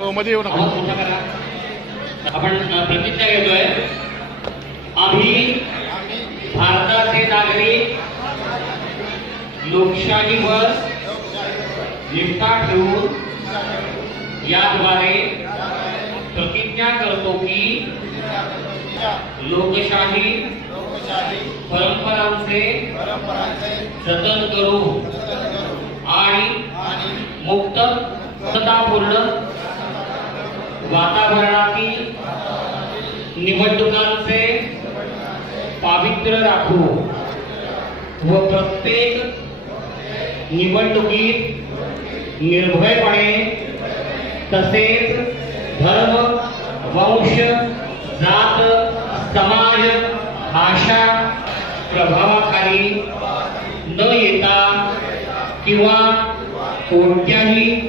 मध्ये येऊ नका. आवाज मोठा करा. आपण प्रतिज्ञा घेतोय. आम्ही भारताचे नागरिक लोकशाहीवर निष्ठा ठेवून याद्वारे प्रतिज्ञा करतो की लोकशाही परंपरांचे जतन करू आणि मुक्ततापूर्ण वातावरणातील निवडणुकांचे पावित्र्य राखू व प्रत्येक निवडणुकीत निर्भयपणे तसेच धर्म, वंश, जात, समाज, भाषा प्रभावाखाली न येता किंवा कोणत्याही